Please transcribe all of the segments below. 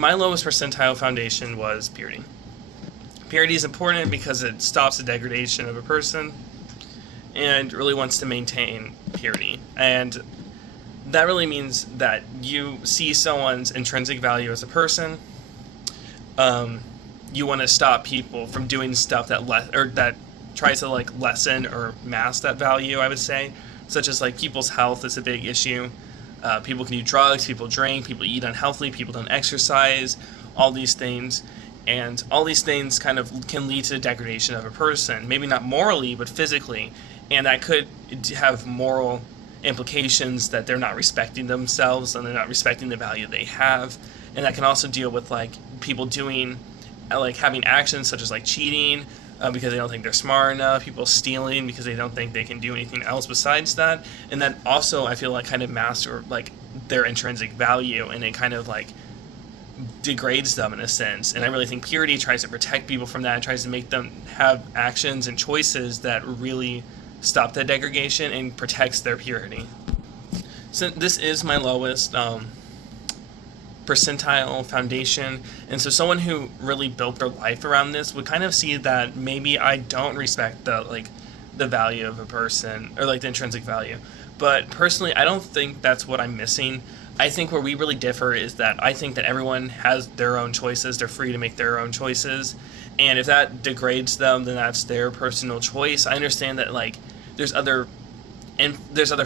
my lowest percentile foundation was purity. Purity is important because it stops the degradation of a person and really wants to maintain purity. And that really means that you see someone's intrinsic value as a person. You want to stop people from doing stuff that tries to like lessen or mask that value, I would say, such as like people's health is a big issue. People can do drugs, people drink, people eat unhealthily, people don't exercise, all these things. And all these things kind of can lead to the degradation of a person, maybe not morally, but physically. And that could have moral implications that they're not respecting themselves and they're not respecting the value they have. And that can also deal with like people doing, like having actions such as like cheating because they don't think they're smart enough, people stealing because they don't think they can do anything else besides that. And that also, I feel like, kind of masks like their intrinsic value, and it kind of like degrades them in a sense. And I really think purity tries to protect people from that and tries to make them have actions and choices that really stop that degradation and protects their purity. So this is my lowest percentile foundation, and so someone who really built their life around this would kind of see that maybe I don't respect the value of a person, or like the intrinsic value. But personally, I don't think that's what I'm missing. I think where we really differ is that I think that everyone has their own choices. They're free to make their own choices. And if that degrades them, then that's their personal choice. I understand that like there's other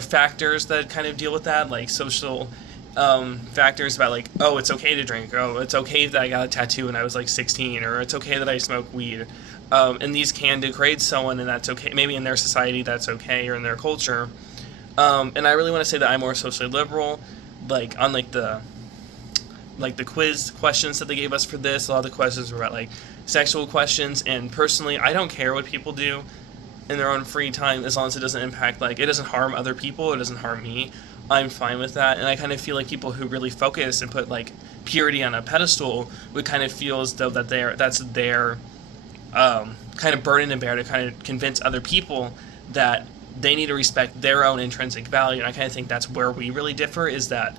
factors that kind of deal with that, like social factors about like, oh, it's okay to drink, or oh, it's okay that I got a tattoo when I was like 16, or it's okay that I smoke weed. And these can degrade someone, and that's okay. Maybe in their society that's okay, or in their culture. And I really want to say that I'm more socially liberal. Like on like the quiz questions that they gave us for this, a lot of the questions were about like sexual questions, and personally I don't care what people do in their own free time as long as it doesn't impact, like, it doesn't harm other people, it doesn't harm me. I'm fine with that. And I kind of feel like people who really focus and put like purity on a pedestal would kind of feel as though that that's their kind of burden to bear, to kind of convince other people that they need to respect their own intrinsic value. And I kind of think that's where we really differ, is that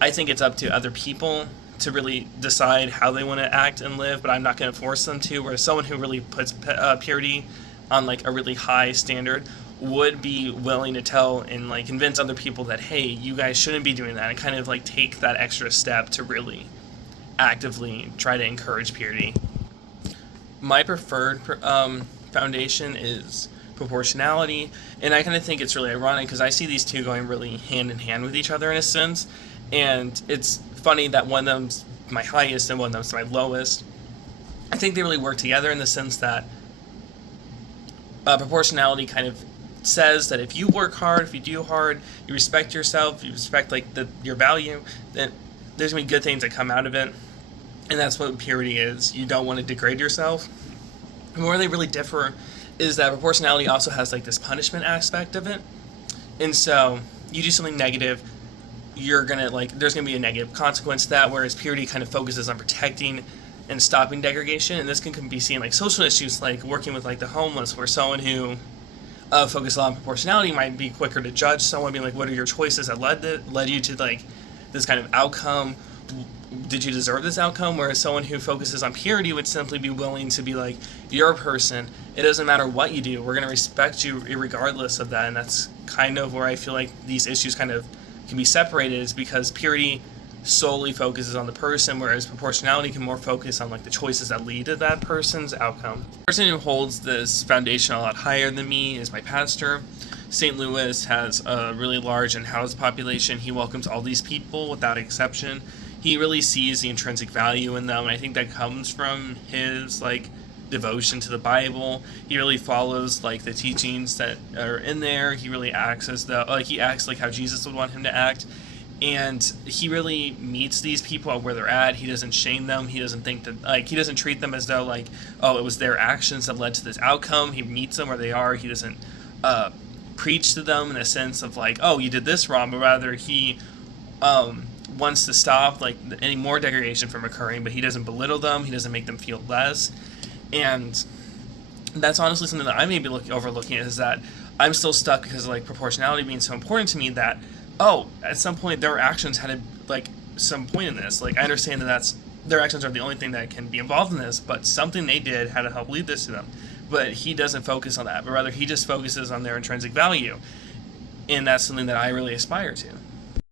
I think it's up to other people to really decide how they want to act and live, but I'm not going to force them to. Whereas someone who really puts purity on like a really high standard would be willing to tell and like convince other people that, hey, you guys shouldn't be doing that, and kind of like take that extra step to really actively try to encourage purity. My preferred foundation is proportionality, and I kind of think it's really ironic because I see these two going really hand in hand with each other in a sense, and it's funny that one of them's my highest and one of them's my lowest. I think they really work together in the sense that proportionality kind of says that if you work hard, if you do hard, you respect yourself, you respect like your value, then there's gonna be good things that come out of it, and that's what purity is. You don't want to degrade yourself. And where they really differ is that proportionality also has like this punishment aspect of it, and so you do something negative, you're gonna like there's gonna be a negative consequence to that, whereas purity kind of focuses on protecting and stopping degradation. And this can be seen like social issues, like working with like the homeless, where someone who focuses on proportionality might be quicker to judge someone, being like, what are your choices that led you to like this kind of outcome? Did you deserve this outcome? Whereas someone who focuses on purity would simply be willing to be like, you're a person, it doesn't matter what you do, we're going to respect you regardless of that. And that's kind of where I feel like these issues kind of can be separated, is because purity solely focuses on the person, whereas proportionality can more focus on like the choices that lead to that person's outcome. The person who holds this foundation a lot higher than me is my pastor. St. Louis has a really large and housed population. He welcomes all these people without exception. He really sees the intrinsic value in them, and I think that comes from his like devotion to the Bible. He really follows like the teachings that are in there. He really acts as though he acts like how Jesus would want him to act. And he really meets these people where they're at. He doesn't shame them. He doesn't think that, like, he doesn't treat them as though, like, oh, it was their actions that led to this outcome. He meets them where they are. He doesn't preach to them in a sense of, like, oh, you did this wrong, but rather he wants to stop, like, any more degradation from occurring, but he doesn't belittle them. He doesn't make them feel less. And that's honestly something that I may be overlooking, is that I'm still stuck because of, like, proportionality being so important to me that, oh, at some point their actions had like some point in this. Like, I understand that that's their actions are the only thing that can be involved in this, but something they did had to help lead this to them. But he doesn't focus on that, but rather he just focuses on their intrinsic value. And that's something that I really aspire to.